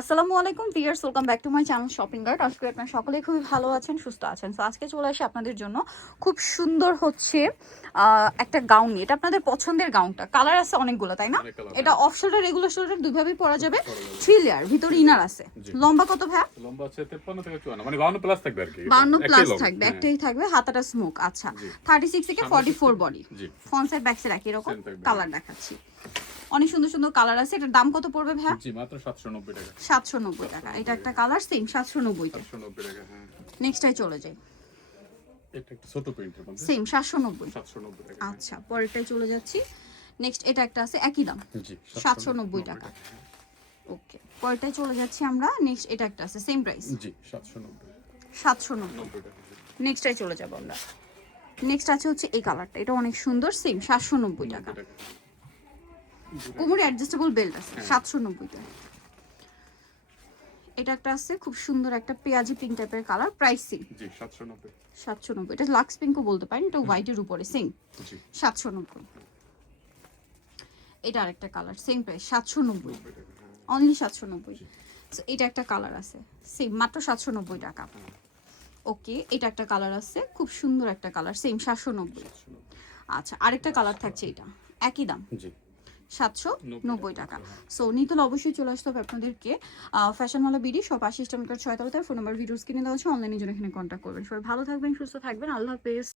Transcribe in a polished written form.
আসসালামু আলাইকুম viewers, welcome back to my channel shopping guide. আশা করি আপনারা সকলেই খুবই ভালো আছেন, সুস্থ আছেন। সো আজকে চলে আসি আপনাদের জন্য খুব সুন্দর হচ্ছে একটা গাউন নিয়ে। এটা আপনাদের পছন্দের গাউনটা, কালার আছে অনেকগুলো, তাই না? অনেক কালার, এটা হ্যাঁ। অফ শোল্ডার, রেগুলার শোল্ডার দুইভাবেই পরা যাবে। পরা যাবে। 3 লেয়ার, ভিতরে ইনার আছে। জি। লম্বা কত ভাই? লম্বা আছে 53 থেকে 54, মানে 52 প্লাস থাকবে আর কি। 52 একটাই প্লাস লং, থাকবে, হ্যাঁ। একটাই থাকবে, হাতাটা স্মোক। আচ্ছা, জি। 36 থেকে সামনে 44 60 বডি। জি। ফ্রন্ট সাইড ব্যাক সাইড একই রকম Same থাকবে। কালার দেখাচ্ছি। অনেক সুন্দর সুন্দর কালার আছে। এটার দাম কত পড়বে ভাই? জি, মাত্র 790 টাকা। 790 টাকা। এটা একটা কালার, সেম 790 টাকা। 790 টাকা, হ্যাঁ। নেক্সটটাই চলে যাই। এটা একটা ছোট প্রিন্টের মধ্যে। সেম 790। 790 টাকা। আচ্ছা, পরেরটাই চলে যাচ্ছি। নেক্সট এটা একটা আছে একই দাম, জি, 790 টাকা। ওকে, পরেরটাই চলে যাচ্ছি আমরা। নেক্সট এটা একটা আছে সেম প্রাইস, জি, 790 790 টাকা। নেক্সটটাই চলে যাব আমরা। নেক্সট আছে হচ্ছে এই কালারটা, এটা অনেক সুন্দর, সেম 790 টাকা। কোমরে অ্যাডজাস্টেবল বেল্ট আছে, 790 টাকা। এটা একটা আছে খুব সুন্দর একটা পেঁয়াজি পিঙ্ক টাইপের কালার, প্রাইস সেম, জি, 790। 790। এটা লাক্স পিঙ্কও বলতে পারেন, এটা হোয়াইটের উপরে সেম, জি, 790। এটা আরেকটা কালার, সেম প্রাইস 790, 90 টাকা, হ্যাঁ। অনলি 790। সো এটা একটা কালার আছে, সেম মাত্র 790 টাকা। ওকে, এটা একটা কালার আছে, খুব সুন্দর একটা কালার, সেম 790। 790 আচ্ছা, আরেকটা কালার থাকছে, এটা একই দাম, জি, 790 টাকা। সো নিতে হলে অবশ্যই চলে আসতে হবে আপনাদেরকে ফ্যাশনওয়ালা বিডি শপ 80 ইস্টার্ন মার্কেট 6 তলাতে। ফোন নাম্বার ভিডিওস কিনে দেওয়া আছে, অনলাইনে জন্য এখানে কন্ট্যাক্ট করবেন। সবাই ভালো থাকবেন, সুস্থ থাকবেন, আল্লাহ হাফেজ।